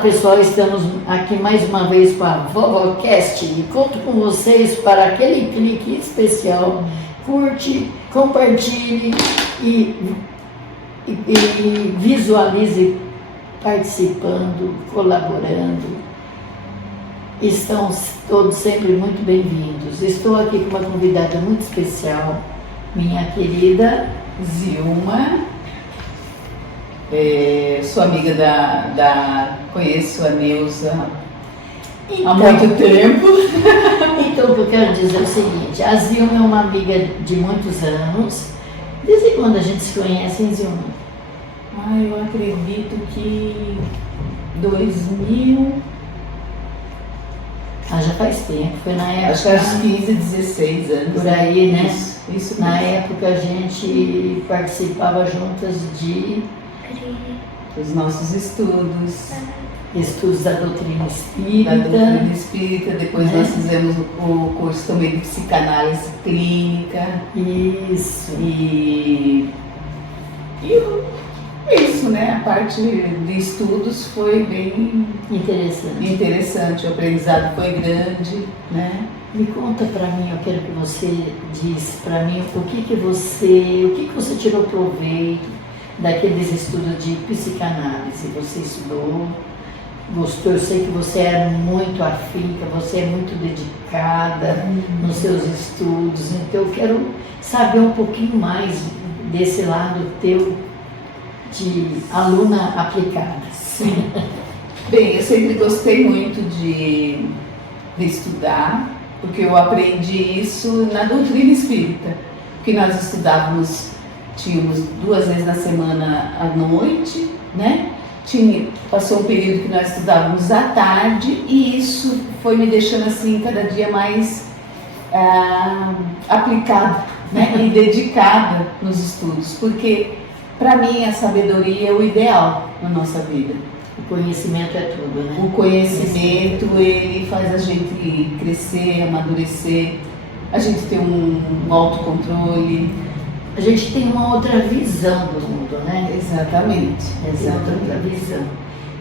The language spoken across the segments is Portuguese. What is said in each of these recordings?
pessoal, estamos aqui mais uma vez com a VovoCast e conto com vocês para aquele clique especial. Curte, compartilhe e visualize participando, colaborando. Estão todos sempre muito bem-vindos. Estou aqui com uma convidada muito especial, minha querida Zilma. Sou amiga conheço a Neuza há muito tempo. Então, o que eu quero dizer é o seguinte: a Zilma é uma amiga de muitos anos. Desde quando a gente se conhece, hein, Zilma? Eu acredito que 2000. Já faz tempo, foi na época. Acho que uns 15, 16 anos. Por aí, né? Isso na mesmo. época a gente participava juntas de Os nossos estudos da doutrina espírita. Depois nós fizemos o curso também de psicanálise clínica. Isso. Isso, né? A parte de estudos foi bem interessante. O aprendizado foi grande, né? Me conta para mim, eu quero que você diz para mim o que você tirou proveito daqueles estudos de psicanálise. Você estudou, gostou, eu sei que você é muito afinca, você é muito dedicada nos seus estudos, então eu quero saber um pouquinho mais desse lado teu de aluna aplicada. Sim. Bem, eu sempre gostei muito de estudar, porque eu aprendi isso na doutrina espírita, porque nós estudávamos, tínhamos 2 vezes na semana à noite, né? Passou um período que nós estudávamos à tarde, e isso foi me deixando assim cada dia mais aplicada, né? E dedicada nos estudos, porque para mim a sabedoria é o ideal na nossa vida. O conhecimento é tudo, né? O conhecimento, ele faz a gente crescer, amadurecer, a gente ter um autocontrole. A gente tem uma outra visão do mundo, né? Exatamente. Outra visão.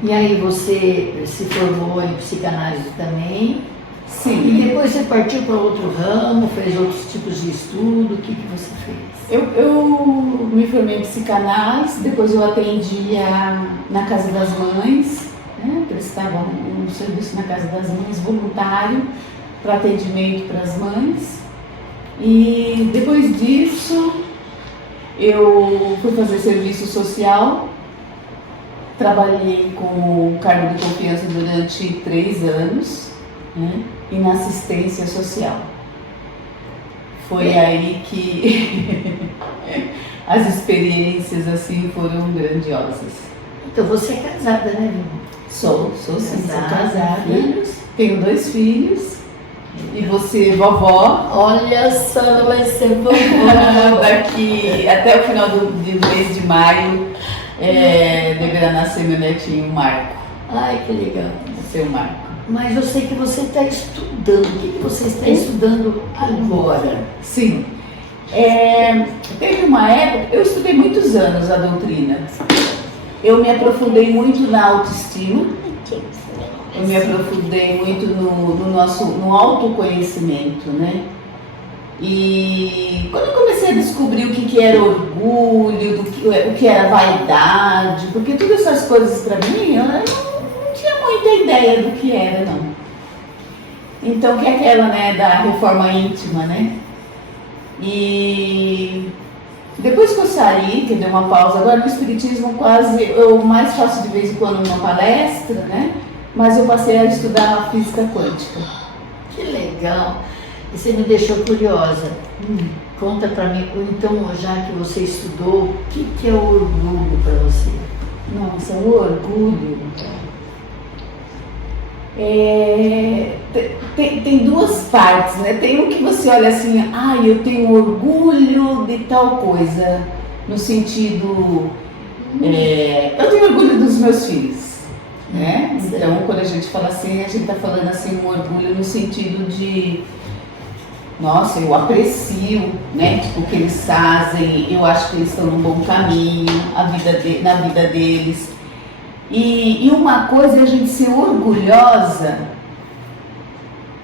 E aí você se formou em psicanálise também? Sim. E depois você partiu para outro ramo, fez outros tipos de estudo, o que você fez? Eu me formei em psicanálise, depois eu atendia na Casa das Mães, né? Prestava um serviço na Casa das Mães voluntário para atendimento para as mães. E depois disso eu fui fazer serviço social, trabalhei com o cargo de confiança durante 3 anos, né? E na assistência social. Foi aí que as experiências assim foram grandiosas. Então você é casada, né, Vilma? Sou sim, sou casada. Filhos? Tenho 2 filhos. E você, vovó? Olha só, ela vai ser vovó. Daqui até o final do mês de maio deverá nascer meu netinho Marco. Ai, que legal. Seu Marco. Mas eu sei que você está estudando. O que você está estudando agora? Sim. Teve uma época, eu estudei muitos anos a doutrina. Eu me aprofundei muito na autoestima. Eu me aprofundei muito no autoconhecimento, né? E quando eu comecei a descobrir o que era orgulho, o que era vaidade, porque todas essas coisas para mim, eu não tinha muita ideia do que era, não. Então, que é aquela, né, da reforma íntima, né? E depois que eu saí, que deu uma pausa, agora no Espiritismo eu mais faço de vez em quando uma palestra, né? Mas eu passei a estudar a física quântica. Que legal! E você me deixou curiosa. Conta pra mim, então, já que você estudou, o que é o orgulho para você? Nossa, o orgulho... Tem 2 partes, né? Tem um que você olha assim, eu tenho orgulho de tal coisa, no sentido... eu tenho orgulho dos meus filhos. Né? Então, quando a gente fala assim, a gente está falando assim, um orgulho no sentido de, nossa, eu aprecio, né, o que eles fazem, eu acho que eles estão num bom caminho, na vida deles. E uma coisa é a gente ser orgulhosa,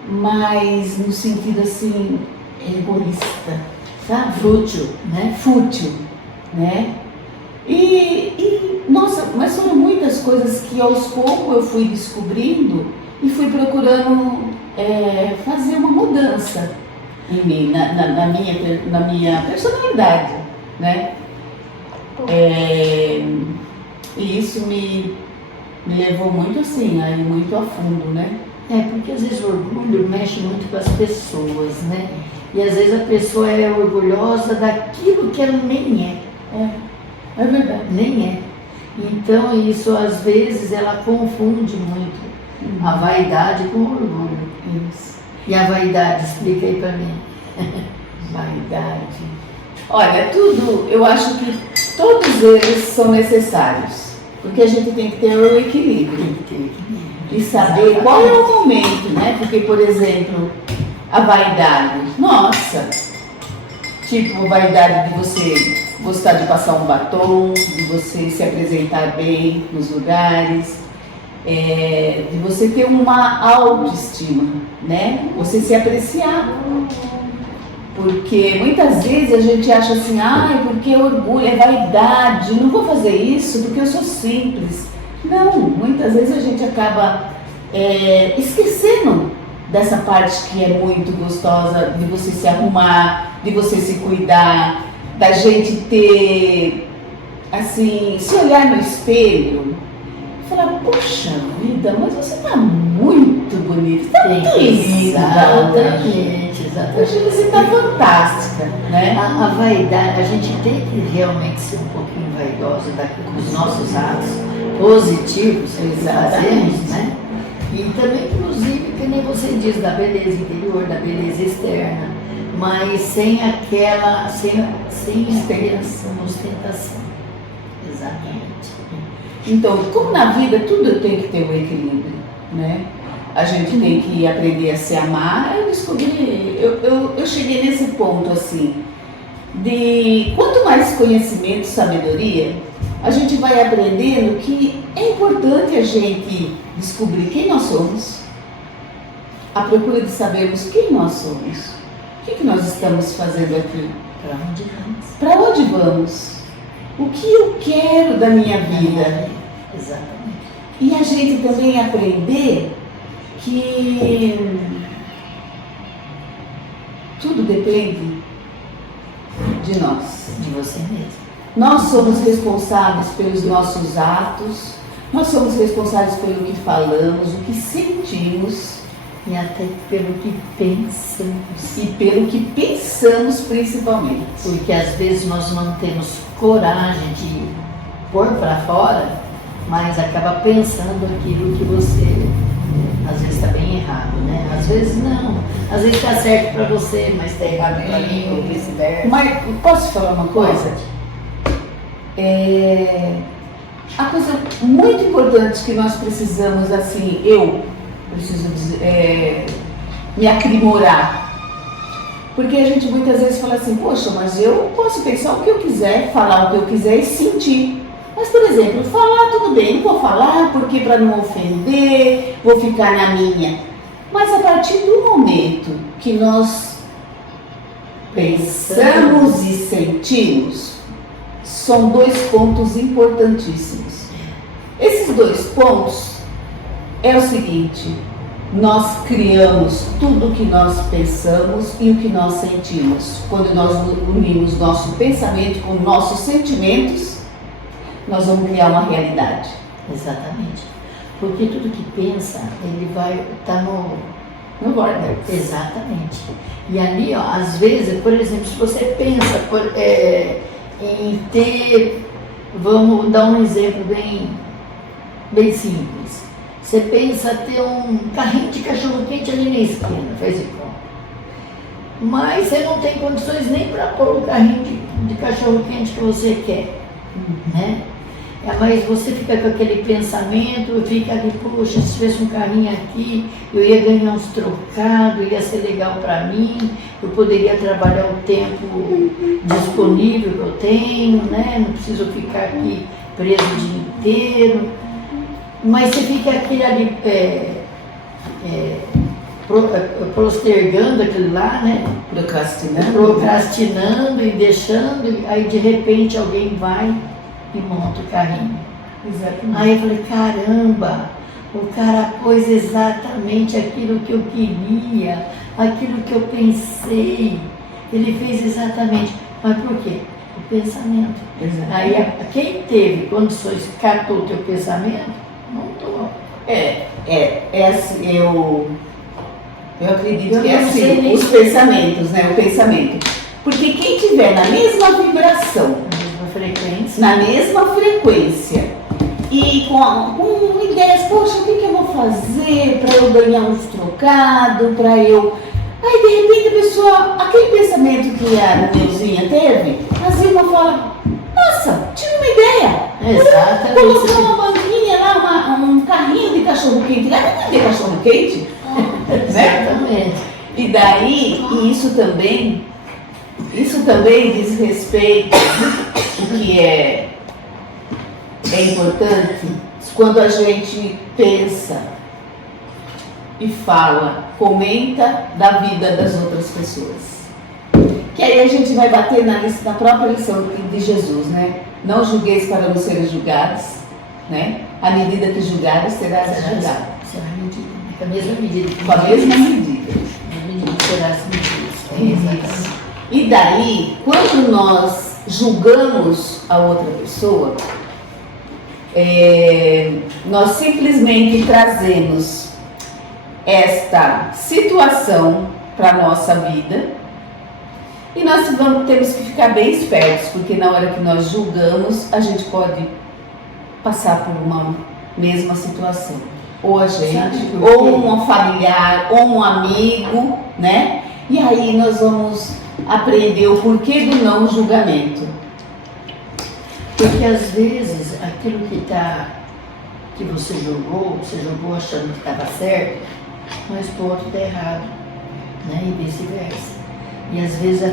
mas no sentido assim, egoísta, sabe? Fútil, né? Fútil, né? Nossa, mas foram muitas coisas que aos poucos eu fui descobrindo e fui procurando fazer uma mudança em mim, na minha personalidade, né? E isso me levou muito assim, aí muito a fundo, né? Porque às vezes o orgulho mexe muito com as pessoas, né? E às vezes a pessoa é orgulhosa daquilo que ela nem é. É verdade. Nem é. Então isso às vezes ela confunde muito a vaidade com o orgulho. Isso. E a vaidade, explica aí pra mim. Vaidade. Olha, tudo, eu acho que todos eles são necessários. Porque a gente tem que ter o equilíbrio. Tem que ter equilíbrio. E saber qual é o momento, né? Porque, por exemplo, a vaidade. Nossa! Tipo, a vaidade de você gostar de passar um batom, de você se apresentar bem nos lugares, de você ter uma autoestima, né? Você se apreciar. Porque muitas vezes a gente acha assim, porque é orgulho, é vaidade, não vou fazer isso porque eu sou simples. Não, muitas vezes a gente acaba esquecendo dessa parte que é muito gostosa, de você se arrumar, de você se cuidar, da gente ter, assim, se olhar no espelho e falar, poxa vida, mas você tá muito bonita, tá muito linda. Exatamente. Hoje você está fantástica, né? A vaidade, a gente tem que realmente ser um pouquinho vaidosa dos nossos atos positivos que fazemos, né? E também, inclusive, que nem você diz, da beleza interior, da beleza externa, mas sem aquela, sem ostentação. Exatamente. Então, como na vida tudo tem que ter um equilíbrio, né? A gente tem que aprender a se amar. Eu descobri, eu cheguei nesse ponto assim, de quanto mais conhecimento e sabedoria, a gente vai aprendendo que é importante a gente descobrir quem nós somos, à procura de sabermos quem nós somos, o que nós estamos fazendo aqui, Para onde vamos? para onde vamos, o que eu quero da minha vida. Exatamente. E a gente também aprender que tudo depende de nós. De você mesmo. Nós somos responsáveis pelos nossos atos, nós somos responsáveis pelo que falamos, o que sentimos E até pelo que pensamos. e pelo que pensamos principalmente. Porque às vezes nós não temos coragem de pôr para fora, mas acaba pensando aquilo que você às vezes está bem errado, né? Às vezes não. Às vezes está certo para você, mas está errado para mim, ou vice-versa. Mas posso falar uma coisa? A coisa muito importante que nós precisamos, assim, eu preciso dizer, me aprimorar. Porque a gente muitas vezes fala assim, poxa, mas eu posso pensar o que eu quiser, falar o que eu quiser e sentir. Mas, por exemplo, falar tudo bem, não vou falar porque para não ofender, vou ficar na minha. Mas a partir do momento que nós pensamos e sentimos, são dois pontos importantíssimos. Esses dois pontos é o seguinte: nós criamos tudo o que nós pensamos e o que nós sentimos. Quando nós unimos nosso pensamento com nossos sentimentos, nós vamos criar uma realidade. Exatamente. Porque tudo que pensa, ele vai estar no vortex. Exatamente. E ali, ó, às vezes, por exemplo, se você pensa em ter, vamos dar um exemplo bem simples. Você pensa ter um carrinho de cachorro-quente ali na esquina, faz igual. Mas você não tem condições nem para pôr o carrinho de cachorro-quente que você quer, né? Mas você fica com aquele pensamento, fica ali, poxa, se tivesse um carrinho aqui, eu ia ganhar uns trocados, ia ser legal para mim, eu poderia trabalhar o tempo disponível que eu tenho, né? Não preciso ficar aqui preso o dia inteiro. Mas você fica aquele ali postergando aquilo lá, né? Procrastinando e deixando, aí de repente alguém vai e monta o carrinho. Exatamente. Aí eu falei, caramba, o cara pôs exatamente aquilo que eu queria, aquilo que eu pensei. Ele fez exatamente. Mas por quê? O pensamento. Exatamente. Aí quem teve condições, catou o teu pensamento, montou. Assim, eu acredito Eu que é não sei assim, nem os pensamentos, né? O pensamento. Porque quem tiver na mesma vibração, Na mesma frequência. na mesma frequência e com ideias, poxa, o que eu vou fazer para eu ganhar uns trocados, para eu... Aí de repente a pessoa, aquele pensamento que a Neuzinha teve, a Zilma fala, nossa, tive uma ideia. Exatamente. Colocar uma banquinha lá, um carrinho de cachorro-quente. Lá não tem cachorro-quente? Exatamente. E daí, isso também diz respeito, o que é importante, quando a gente pensa e fala, comenta da vida das outras pessoas. Que aí a gente vai bater na própria lição de Jesus, né? Não julgueis para não serem julgados, né? À medida que julgares, serás julgado. Será medida. Com a mesma medida. Com a mesma medida. A medida será medida. Exatamente. E daí, quando nós julgamos a outra pessoa, nós simplesmente trazemos esta situação para a nossa vida e nós temos que ficar bem espertos, porque na hora que nós julgamos, a gente pode passar por uma mesma situação. Ou a gente, ou um familiar, ou um amigo, né? E aí nós vamos aprender o porquê do não julgamento. Porque às vezes aquilo que você julgou achando que estava certo, mas o outro está errado, né? E vice-versa. E às vezes a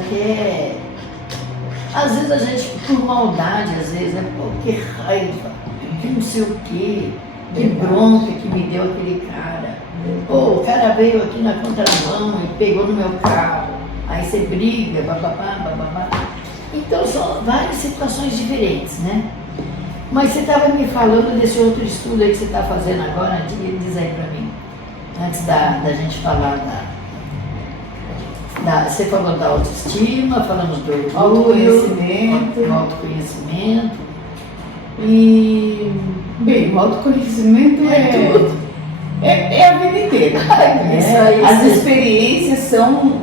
gente por maldade, às vezes, pô, que raiva, que não sei o quê, que bronca que me deu aquele cara. Pô, o cara veio aqui na contramão e pegou no meu carro. Aí você briga, bababá, bababá. Então são várias situações diferentes, né? Mas você estava me falando desse outro estudo aí que você está fazendo agora, diz aí para mim, antes da gente falar você falou da autoestima, falamos do orgulho, Autoconhecimento. autoconhecimento. E, bem, o autoconhecimento é a vida inteira. Isso aí, As sim. experiências são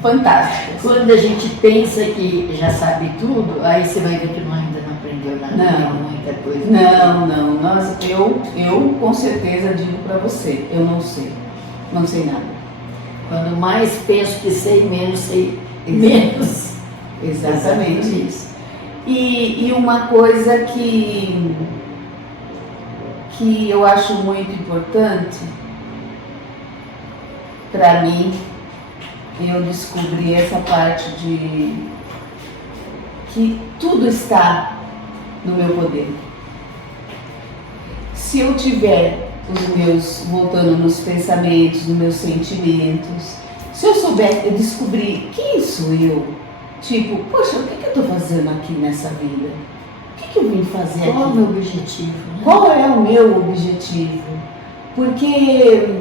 fantásticas. Quando a gente pensa que já sabe tudo, aí você vai ver que ainda não aprendeu nada, Não. muita coisa. Não. Eu com certeza digo para você, eu não sei nada. Quando mais penso que sei, menos sei. Menos. Exatamente isso. E uma coisa que eu acho muito importante para mim, eu descobri essa parte de que tudo está no meu poder. Se eu tiver voltando nos pensamentos, nos meus sentimentos, se eu souber, eu descobrir quem sou eu, tipo, poxa, o que eu estou fazendo aqui nessa vida? O que eu vim fazer aqui? Qual é o meu objetivo? Né? Qual é o meu objetivo? Porque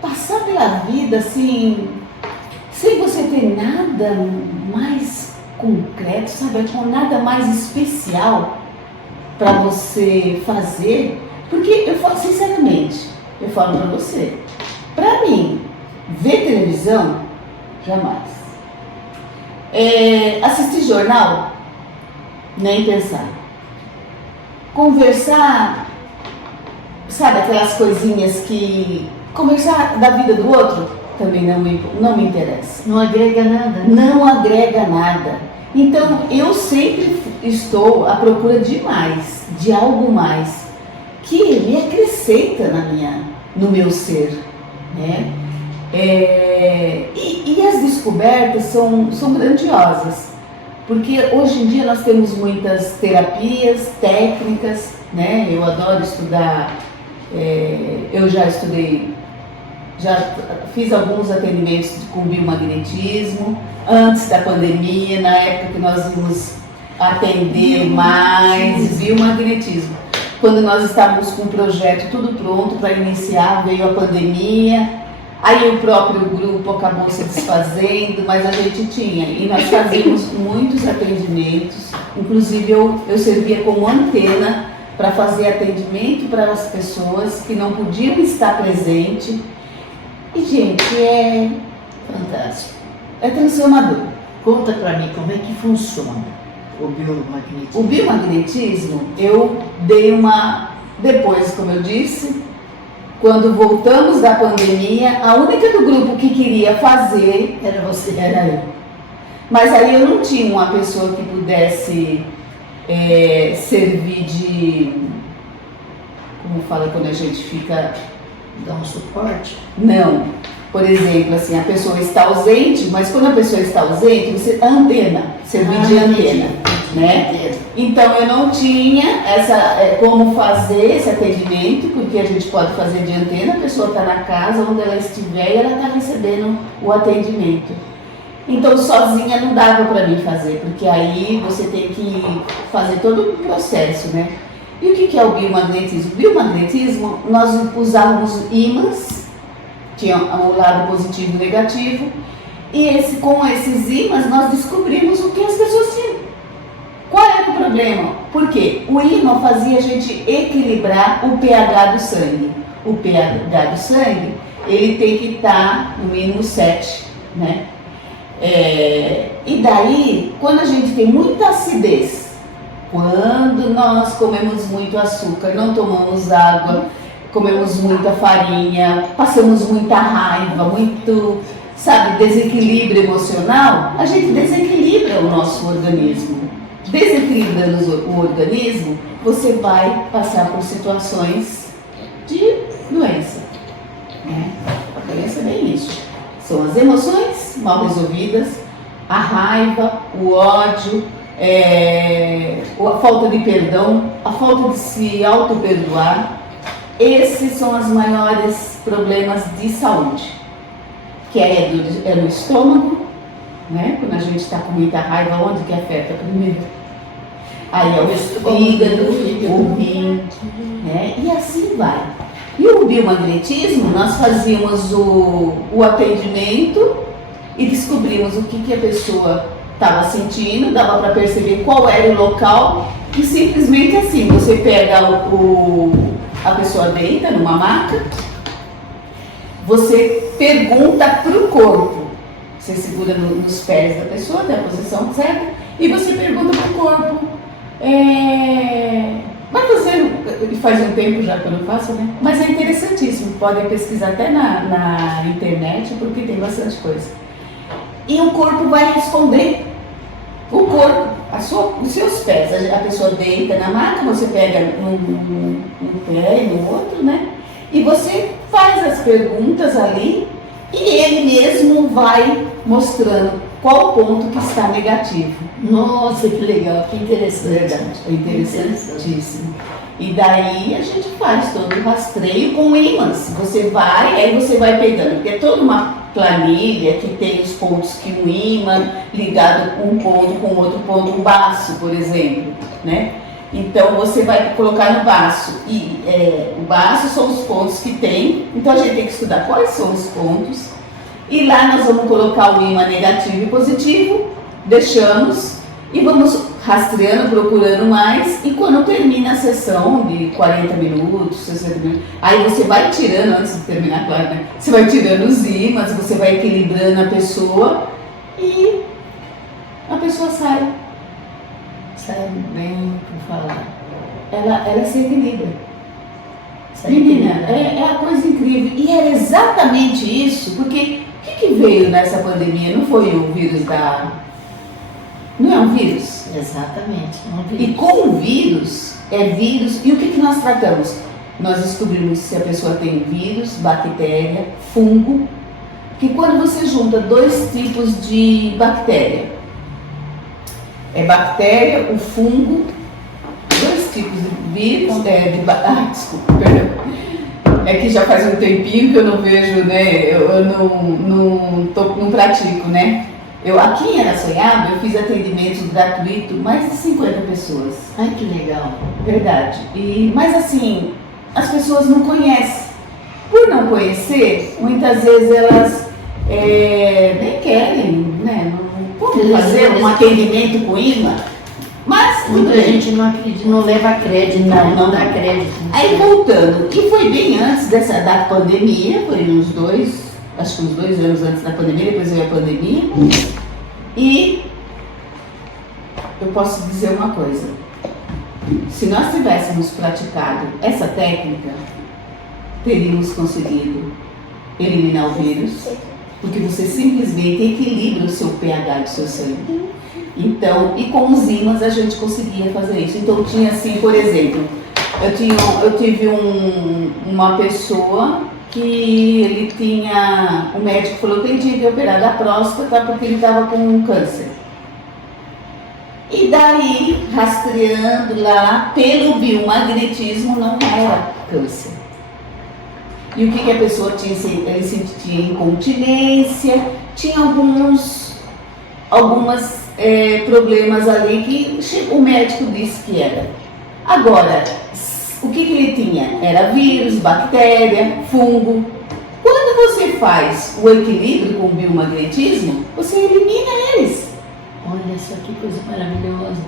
passar pela vida assim, sem você ter nada mais concreto, sabe, com nada mais especial para você fazer, porque eu falo sinceramente, eu falo para você, para mim, ver televisão, jamais. Assistir jornal, nem pensar. Conversar, sabe, aquelas coisinhas que... Conversar da vida do outro, também não me interessa. Não agrega nada. Né? Não agrega nada. Então, eu sempre estou à procura de mais, de algo mais, que me acrescenta no meu ser, né? E as descobertas são grandiosas, Porque hoje em dia nós temos muitas terapias, técnicas, né? Eu adoro estudar, eu já estudei, já fiz alguns atendimentos com biomagnetismo, antes da pandemia, na época que nós íamos atender mais biomagnetismo. Quando nós estávamos com o projeto tudo pronto para iniciar, veio a pandemia. Aí o próprio grupo acabou se desfazendo, mas a gente tinha, e nós fazíamos muitos atendimentos, inclusive eu servia como antena para fazer atendimento para as pessoas que não podiam estar presentes. E, gente, é Fantástico. é transformador. Conta para mim como é que funciona o biomagnetismo. O biomagnetismo, eu dei depois, como eu disse, quando voltamos da pandemia, a única do grupo que queria fazer Era você. era eu. Mas aí eu não tinha uma pessoa que pudesse servir de, como fala quando a gente fica, Dá um suporte. não, por exemplo, assim, a pessoa está ausente, mas quando a pessoa está ausente, você antena, servir de antena, né? Então eu não tinha como fazer esse atendimento, porque a gente pode fazer de antena, a pessoa está na casa, onde ela estiver, e ela está recebendo o atendimento. Então sozinha não dava para mim fazer, porque aí você tem que fazer todo o processo, né? E o que é o biomagnetismo? O biomagnetismo, nós usávamos ímãs, tinha o lado positivo e negativo, e com esses ímãs nós descobrimos o que as pessoas tinham. Qual era o problema? Porque o ímã fazia a gente equilibrar o pH do sangue. O pH do sangue, ele tem que estar no mínimo 7, né? E daí, quando a gente tem muita acidez, quando nós comemos muito açúcar, não tomamos água, comemos muita farinha, passamos muita raiva, muito, desequilíbrio emocional, a gente desequilibra o nosso organismo. Desequilibrando o organismo, você vai passar por situações de doença, né? A doença é bem isso. São as emoções mal resolvidas, a raiva, o ódio, a falta de perdão, a falta de se auto-perdoar. Esses são os maiores problemas de saúde, que é no estômago, né? Quando a gente está com muita raiva, onde que afeta primeiro? Aí é o fígado, o rim, né? E assim vai. E o biomagnetismo, nós fazíamos o atendimento e descobrimos o que a pessoa estava sentindo, dava para perceber qual era o local, e simplesmente assim, você pega a pessoa deita numa maca, você pergunta para o corpo, você segura nos pés da pessoa, da posição certa, e você pergunta para o corpo, vai fazer, faz um tempo já que eu não faço, né? Mas é interessantíssimo, podem pesquisar até na internet, porque tem bastante coisa. E o corpo vai responder. O corpo, os seus pés, a pessoa deita na maca, você pega um pé e no outro, né? E você faz as perguntas ali e ele mesmo vai mostrando qual ponto que está negativo. Nossa, que legal, que interessante. Verdade, é interessantíssimo. E daí a gente faz todo o rastreio com ímãs. Você vai, aí você vai pegando, porque é toda uma planilha que tem os pontos que o ímã ligado um ponto com outro ponto, um baço, por exemplo, né? Então você vai colocar no baço, e o baço são os pontos que tem, então a gente tem que estudar quais são os pontos, e lá nós vamos colocar o ímã negativo e positivo, deixamos e vamos rastreando, procurando mais, e quando termina a sessão de 40 minutos, 60 minutos, aí você vai tirando, antes de terminar, claro, né? Você vai tirando os ímãs, você vai equilibrando a pessoa e a pessoa sai. Sai bem, por falar. Ela se equilibra. Sai Menina, equilibrada. é a coisa incrível. E era exatamente isso, porque o que veio nessa pandemia? Não foi o vírus Não é um vírus? Exatamente. E com o vírus, e o que nós tratamos? Nós descobrimos se a pessoa tem vírus, bactéria, fungo, que quando você junta dois tipos de bactéria, É bactéria, o fungo, dois tipos de vírus, desculpa, perdão. É que já faz um tempinho que eu não vejo, né? Eu não pratico, né? Aqui em Araçoiaba, eu fiz atendimento gratuito, mais de 50 pessoas. Ai, que legal. Verdade. Mas assim, as pessoas não conhecem. Por não conhecer, muitas vezes elas nem querem, né? Não podem fazer um atendimento com imã. Mas muita gente não acredita, não leva crédito, não dá crédito. Aí voltando, e foi bem antes da pandemia, foi acho que uns 2 anos antes da pandemia, depois veio a pandemia. E eu posso dizer uma coisa, se nós tivéssemos praticado essa técnica, teríamos conseguido eliminar o vírus, porque você simplesmente equilibra o seu pH do seu sangue. Então, e com os ímãs a gente conseguia fazer isso. Então tinha assim, por exemplo, eu tive uma pessoa que o médico falou que ele tinha que operar da próstata porque ele estava com um câncer. E daí, rastreando lá, pelo biomagnetismo, não era câncer. E o que a pessoa tinha? Ele sentia incontinência, tinha alguns problemas ali que o médico disse que era. Agora, o que ele tinha? Era vírus, bactéria, fungo. Quando você faz o equilíbrio com o biomagnetismo, você elimina eles. Olha só que coisa maravilhosa.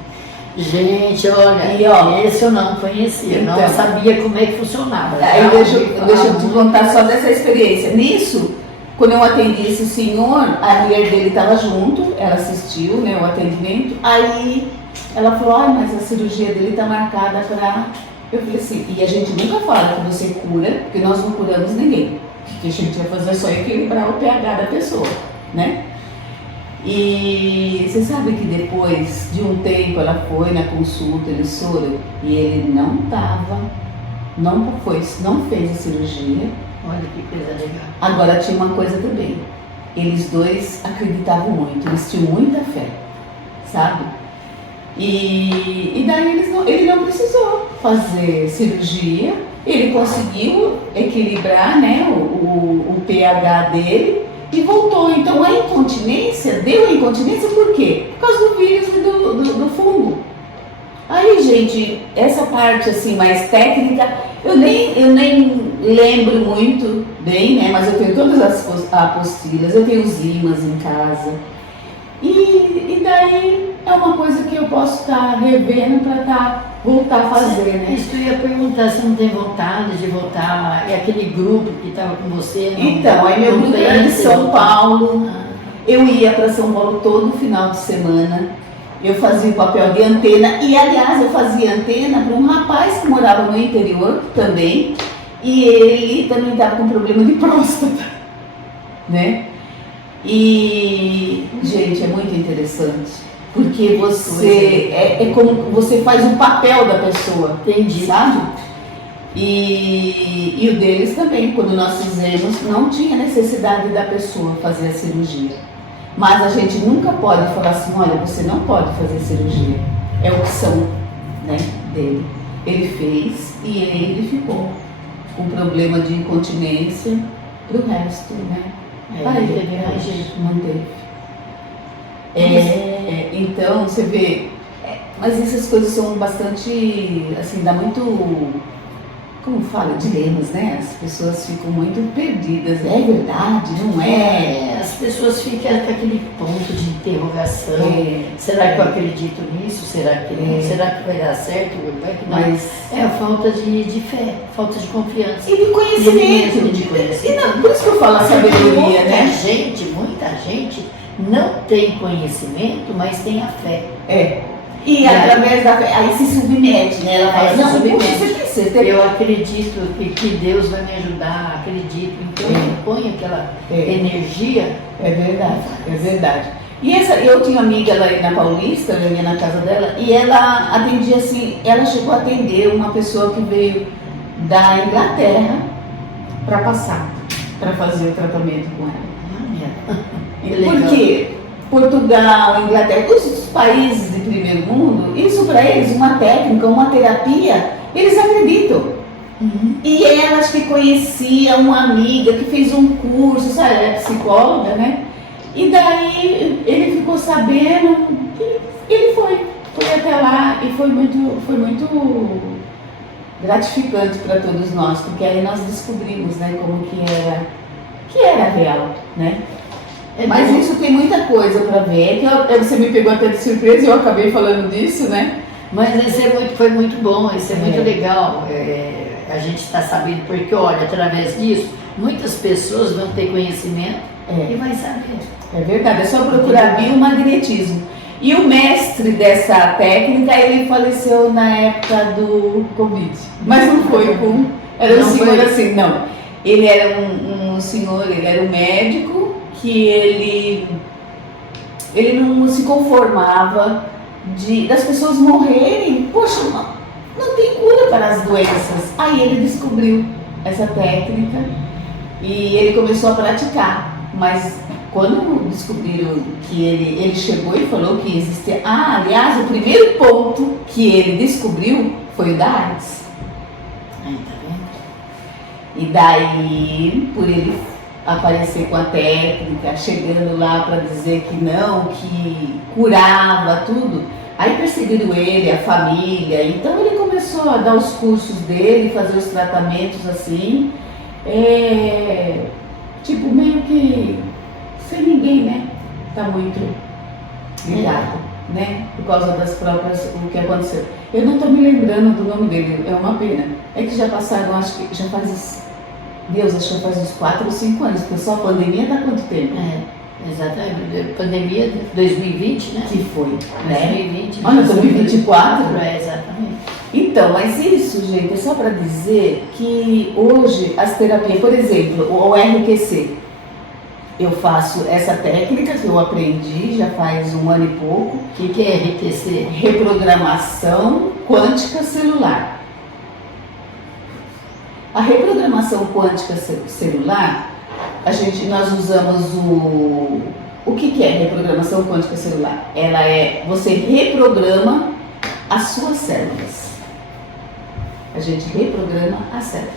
Gente, olha, esse eu não conhecia, então, não sabia como é que funcionava. Aí deixa eu te contar só dessa experiência. Nisso, quando eu atendi esse senhor, a mulher dele estava junto, ela assistiu, né, o atendimento. Aí ela falou, mas a cirurgia dele está marcada para... Eu falei assim, e a gente nunca fala que você cura, porque nós não curamos ninguém. O que a gente vai fazer é só equilibrar o pH da pessoa, né? E você sabe que depois de um tempo ela foi na consulta, eles foram, e ele não fez a cirurgia. Olha que coisa legal. Agora tinha uma coisa também, eles dois acreditavam muito, eles tinham muita fé, sabe? E daí ele não precisou fazer cirurgia, ele conseguiu equilibrar, né, o pH dele e voltou. Então a incontinência, deu a incontinência por quê? Por causa do vírus e do fungo. Aí, gente, essa parte assim mais técnica, eu nem lembro muito bem, né, mas eu tenho todas as apostilas, eu tenho os ímãs em casa. E daí é uma coisa que eu posso estar revendo para voltar a fazer, né? Isso eu ia perguntar se não tem vontade de voltar. E aquele grupo que estava com você? Então, aí meu grupo era de São Paulo. Eu ia para São Paulo todo final de semana. Eu fazia o papel de antena. E, aliás, eu fazia antena para um rapaz que morava no interior também. E ele também estava com problema de próstata, né? E, gente, é muito interessante, porque você é como você faz o papel da pessoa, entendi, sabe? E o deles também, quando nós fizemos, não tinha necessidade da pessoa fazer a cirurgia. Mas a gente nunca pode falar assim, olha, você não pode fazer cirurgia. É opção, né, dele. Ele fez e ele ficou com problema de incontinência pro resto, né? Manteve. Então, você vê, mas essas coisas são bastante, assim, dá muito, como fala, dilemas, né? As pessoas ficam muito perdidas, é verdade, não é? As pessoas ficam com aquele ponto de interrogação, será que eu acredito nisso, será que não, será que vai dar certo, vai que não? Mas é a falta de fé, falta de confiança. E de conhecimento. Por isso que eu falo a sabedoria, né? Muita gente não tem conhecimento, mas tem a fé. E através da fé, aí se submete, né? Ela fala, não, eu acredito que Deus vai me ajudar, acredito. Então põe aquela energia. É verdade. E eu tinha uma amiga lá na Paulista, eu ia na casa dela, e ela atendia assim, ela chegou a atender uma pessoa que veio da Inglaterra para fazer o tratamento com ela. Porque Portugal, Inglaterra, todos os países de de mundo, isso para eles, uma técnica, uma terapia, eles acreditam. E ela, acho que conhecia uma amiga que fez um curso, sabe, ela é psicóloga, né? E daí ele ficou sabendo, e ele foi até lá e foi muito gratificante para todos nós, porque aí nós descobrimos, né, como que era real, né? Mas isso tem muita coisa para ver, que você me pegou até de surpresa e eu acabei falando disso, né? Mas esse foi muito bom, isso é muito legal. A gente está sabendo, porque olha, através disso, muitas pessoas vão ter conhecimento e vai saber. É verdade, é só procurar biomagnetismo. E o mestre dessa técnica, ele faleceu na época do Covid. Mas não foi com... Era um senhor assim, não. Ele era um senhor, ele era um médico que ele não se conformava das pessoas morrerem. Poxa, não tem cura para as doenças. Aí ele descobriu essa técnica e ele começou a praticar. Mas quando descobriram que ele chegou e falou que existia... aliás, o primeiro ponto que ele descobriu foi o da AIDS. Aí, tá vendo? E daí, por ele aparecer com a técnica, chegando lá para dizer que não, que curava tudo, aí perseguiram ele, a família, então ele começou a dar os cursos dele, fazer os tratamentos assim, tipo meio que sem ninguém, né? Tá muito ligado, né? Por causa das próprias, o que aconteceu. Eu não tô me lembrando do nome dele, é uma pena. É que já passaram, acho que já faz uns 4 ou 5 anos, porque só a pandemia tá quanto tempo? Exatamente. Pandemia de 2020, né? Que foi, né? 2020. Olha, 2024. Exatamente. Então, mas isso, gente, é só para dizer que hoje as terapias, por exemplo, o RQC, eu faço essa técnica que eu aprendi já faz 1 ano e pouco. O que é RQC? Reprogramação quântica celular. A reprogramação quântica celular, nós usamos o que é reprogramação quântica celular? Você reprograma as suas células. A gente reprograma as células.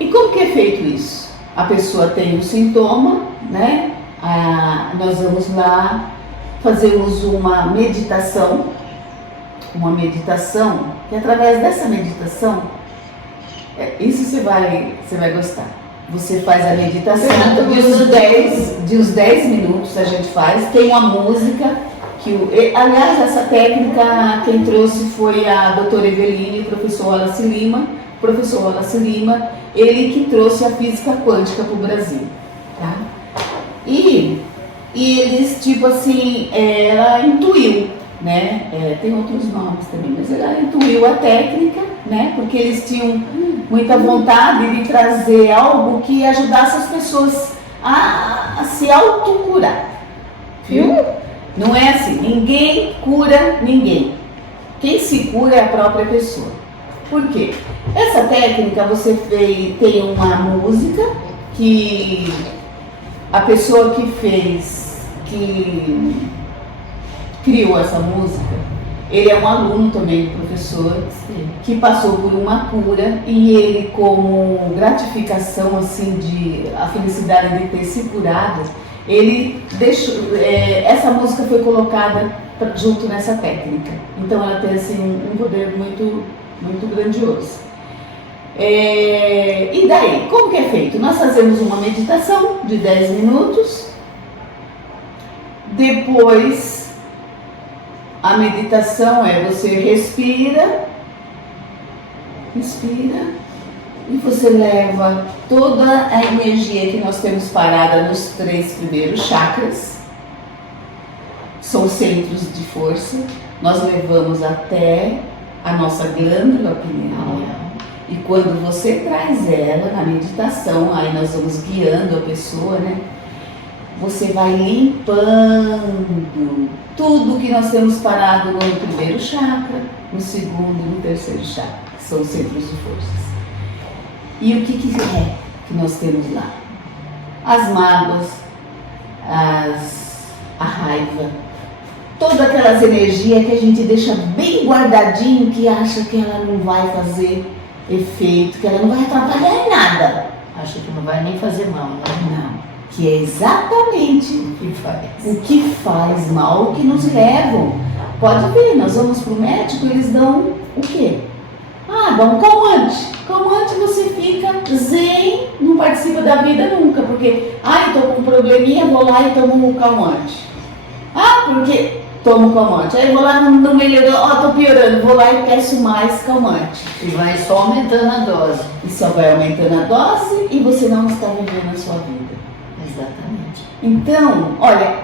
E como que é feito isso? A pessoa tem um sintoma, né? Nós vamos lá, fazemos uma meditação, que através dessa meditação, isso você vai gostar. Você faz a meditação de uns 10 minutos, a gente faz, tem uma música, aliás, essa técnica quem trouxe foi a doutora Eveline e o professor Wallace Lima, ele que trouxe a física quântica para o Brasil, tá? E eles, tipo assim, ela intuiu, né? Tem outros nomes também, mas ela intuiu a técnica, né? Porque eles tinham muita vontade de trazer algo que ajudasse as pessoas a se autocurar, viu? Não é assim, ninguém cura ninguém. Quem se cura é a própria pessoa. Por quê? Essa técnica tem uma música que a pessoa que criou essa música, ele é um aluno também do professor, que passou por uma cura e ele, como gratificação assim a felicidade de ter se curado, ele deixou, essa música foi colocada junto nessa técnica. Então ela tem assim um poder muito, muito grandioso. E daí, como que é feito? Nós fazemos uma meditação de 10 minutos, depois a meditação você respira e você leva toda a energia que nós temos parada nos 3 primeiros chakras, são centros de força, nós levamos até a nossa glândula pineal. E quando você traz ela na meditação, aí nós vamos guiando a pessoa, né? Você vai limpando tudo que nós temos parado no primeiro chakra, no segundo e no terceiro chakra, que são os centros de forças. E o que é que nós temos lá? As mágoas, a raiva, todas aquelas energias que a gente deixa bem guardadinho, que acha que ela não vai fazer efeito, que ela não vai atrapalhar em nada. Acha que não vai nem fazer mal, né? Não, que é exatamente O que faz? o que faz mal, o que nos levam. Pode ver, nós vamos para o médico, eles dão o quê? Dão um calmante. Calmante você fica zen, não participa da vida nunca, porque, eu tô com um probleminha, vou lá e tomo um calmante. Porque tomo calmante. Aí vou lá, não melhorou, tô piorando, vou lá e peço mais calmante. E vai só aumentando a dose. E só vai aumentando a dose e você não está vivendo a sua vida. Exatamente. Então, olha,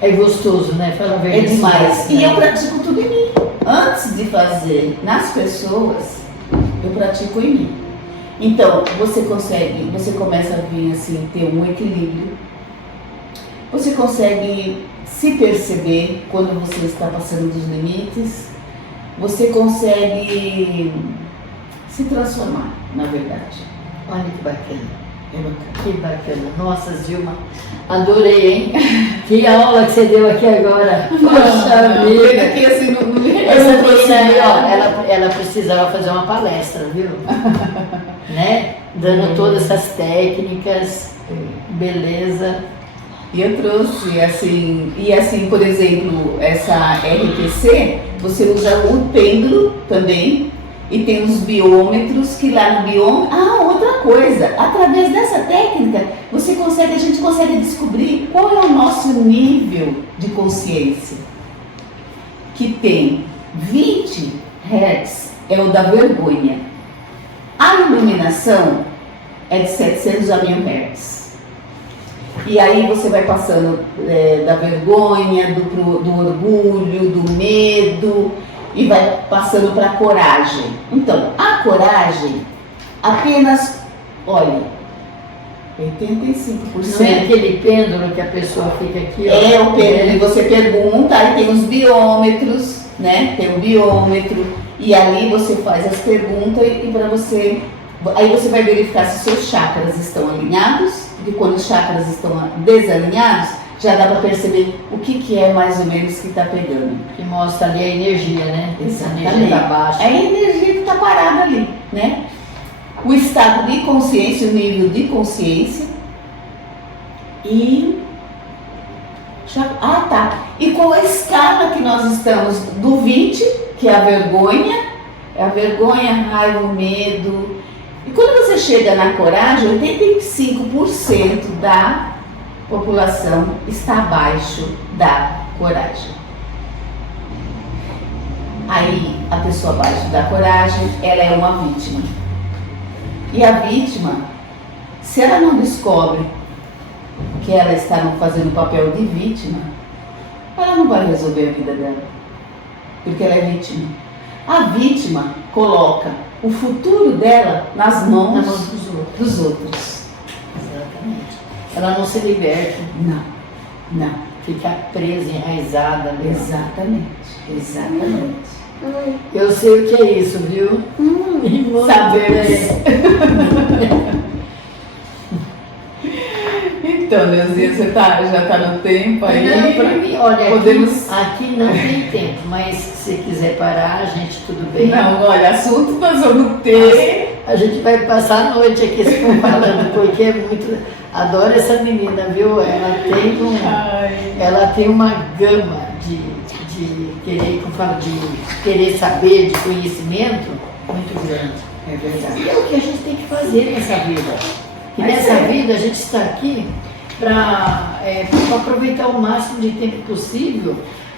É gostoso, né? Fala a é verdade. demais. Né? E eu pratico tudo em mim. Antes de fazer nas pessoas, eu pratico em mim. Então, você começa a vir assim, ter um equilíbrio. Você consegue se perceber quando você está passando dos limites. Você consegue se transformar, na verdade. Olha que bacana. É bacana. Que bacana. Nossa, Zilma, adorei, hein? Que aula que você deu aqui agora. Poxa vida. Aqui, assim, não Essa menina aí, ó, ela precisava fazer uma palestra, viu? Né? Dando todas essas técnicas, beleza. E eu trouxe, assim, por exemplo, essa RTC, você usa o pêndulo também, e tem os biômetros, que lá no biômetro... outra coisa, através dessa técnica, a gente consegue descobrir qual é o nosso nível de consciência. Que tem 20 Hz, é o da vergonha. A iluminação é de 700 a 1000 Hz. E aí você vai passando da vergonha, do orgulho, do medo, e vai passando para a coragem. Então, a coragem, apenas, olha, 85%. Não é aquele pêndulo que a pessoa fica aqui, ó. É o pêndulo, e você pergunta, aí tem os biômetros, né? Tem o biômetro, e ali você faz as perguntas e para você... Aí você vai verificar se seus chakras estão alinhados, porque quando os chakras estão desalinhados, já dá para perceber o que é mais ou menos que está pegando. Que mostra ali a energia, né? Exatamente. A energia está baixa. É a energia que está parada ali, né? O estado de consciência, o nível de consciência. E... E qual a escala que nós estamos? Do 20, que é a vergonha, a raiva, o medo. E quando você chega na coragem, 85% da população está abaixo da coragem. Aí, a pessoa abaixo da coragem, ela é uma vítima. E a vítima, se ela não descobre que ela está fazendo o papel de vítima, ela não vai resolver a vida dela, porque ela é vítima. A vítima coloca o futuro dela nas mãos dos outros. Exatamente. Ela não se liberta. Não. Fica presa, enraizada. Exatamente. Eu sei o que é isso, viu? Sabemos. Então, Neuzinha, você já está no tempo aí? Não, para mim, olha, podemos... aqui não tem tempo, mas se quiser parar, a gente tudo bem. Não, olha, assunto nós vamos ter. A gente vai passar a noite aqui se falando, porque é muito... Adoro essa menina, viu? Ela tem uma gama de querer, como falo, de querer saber, de conhecimento muito grande. É verdade. E é o que a gente tem que fazer nessa vida. E nessa vida a gente está aqui para aproveitar o máximo de tempo possível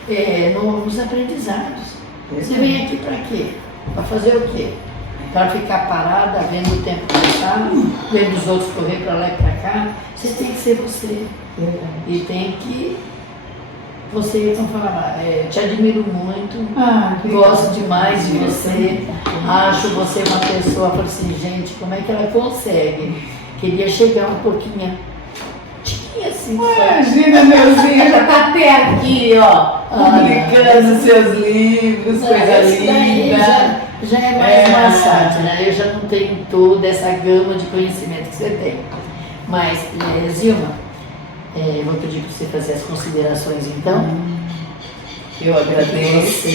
nos aprendizados. Você vem aqui para quê? Para fazer o quê? Para ficar parada, vendo o tempo passar, vendo os outros correr para lá e para cá. Você tem que ser você. E tem que... Você, como falar, te admiro muito, gosto demais de você, acho você uma pessoa, falo assim, gente, como é que ela consegue? Queria chegar um pouquinho assim. Imagina, Neuzinha, já está até aqui, ó, publicando seus livros, coisa linda. Já é mais massagem, né? Eu já não tenho toda essa gama de conhecimento que você tem. Mas, Zilma, Eu vou pedir para você fazer as considerações então. Eu agradeço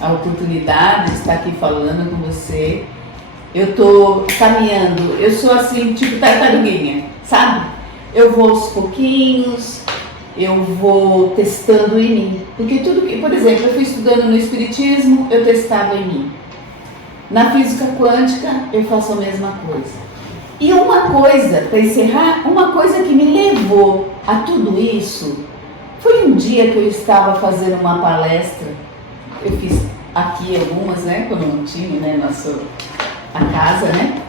a oportunidade de estar aqui falando com você. Eu tô caminhando, eu sou assim, tipo tartaruguinha, sabe? Eu vou aos pouquinhos, eu vou testando em mim. Porque tudo que, por exemplo, eu fui estudando no Espiritismo, eu testava em mim. Na física quântica, eu faço a mesma coisa. E uma coisa, para encerrar, uma coisa que me levou a tudo isso, foi um dia que eu estava fazendo uma palestra, eu fiz aqui algumas, né, quando não tinha, né, a casa, né,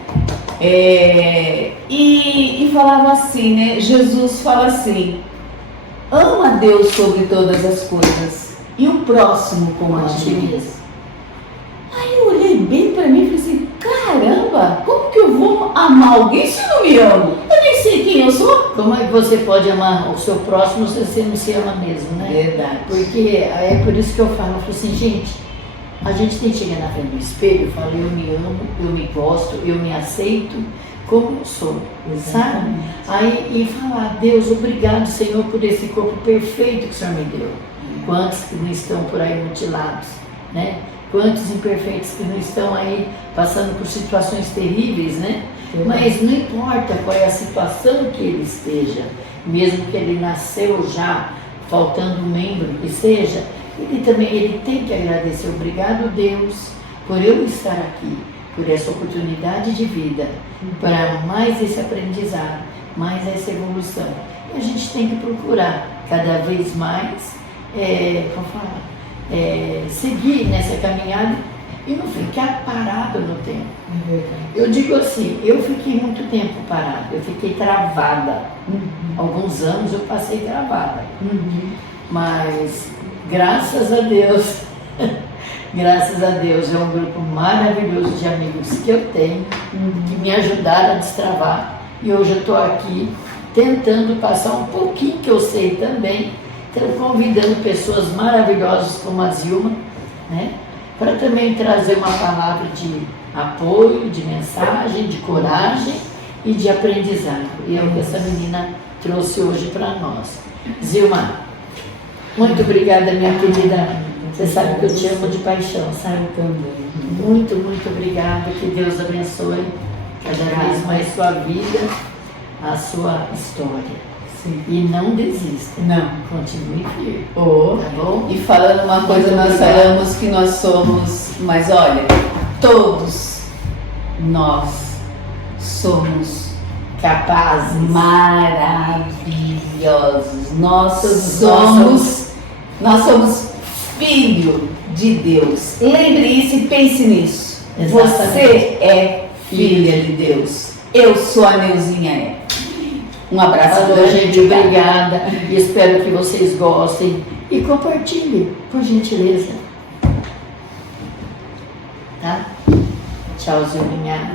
e falava assim, né, Jesus fala assim, ama a Deus sobre todas as coisas e o próximo como a ti mesmo. Aí eu olhei bem para mim e falei assim, caramba, como que eu vou amar alguém se eu não me amo? Eu nem sei quem eu sou. Como é que você pode amar o seu próximo se você não se ama mesmo, né? Verdade. Porque é por isso que eu falo assim, gente, a gente tem que chegar na frente do espelho e falar, eu me amo, eu me gosto, eu me aceito como eu sou, sabe? Aí, e falar, Deus, obrigado, Senhor, por esse corpo perfeito que o Senhor me deu. Quantos que não estão por aí mutilados, né? Quantos imperfeitos que não estão aí passando por situações terríveis, né? Mas não importa qual é a situação que ele esteja, mesmo que ele nasceu já faltando um membro que seja, ele tem que agradecer. Obrigado, Deus, por eu estar aqui, por essa oportunidade de vida, para mais esse aprendizado, mais essa evolução. E a gente tem que procurar cada vez mais, seguir nessa caminhada e não ficar parado no tempo. Eu digo assim, eu fiquei muito tempo parada, eu fiquei travada. Alguns anos eu passei travada. Mas graças a Deus, graças a Deus, é um grupo maravilhoso de amigos que eu tenho, que me ajudaram a destravar. E hoje eu estou aqui tentando passar um pouquinho que eu sei também, convidando pessoas maravilhosas como a Zilma, né, para também trazer uma palavra de apoio, de mensagem, de coragem e de aprendizado. E é o que essa menina trouxe hoje para nós. Zilma, muito obrigada, minha querida. Você sabe que eu te amo de paixão, sabe? Também. Muito, muito obrigada. Que Deus abençoe cada vez mais sua vida, a sua história. Sim. E não desista. Não. Continue firme. Tá bom? E falando uma coisa, Muito nós obrigada. falamos que nós somos, mas olha, todos nós somos Capazes. maravilhosos. Nós Todos nós somos filho de Deus. Lembre isso e pense nisso. Exatamente. Você é filha de Deus. Eu sou a Neuzinha. Um abraço. Falou, gente, obrigada. E espero que vocês gostem. E compartilhe, por gentileza. Tá? Tchau, Zilminha.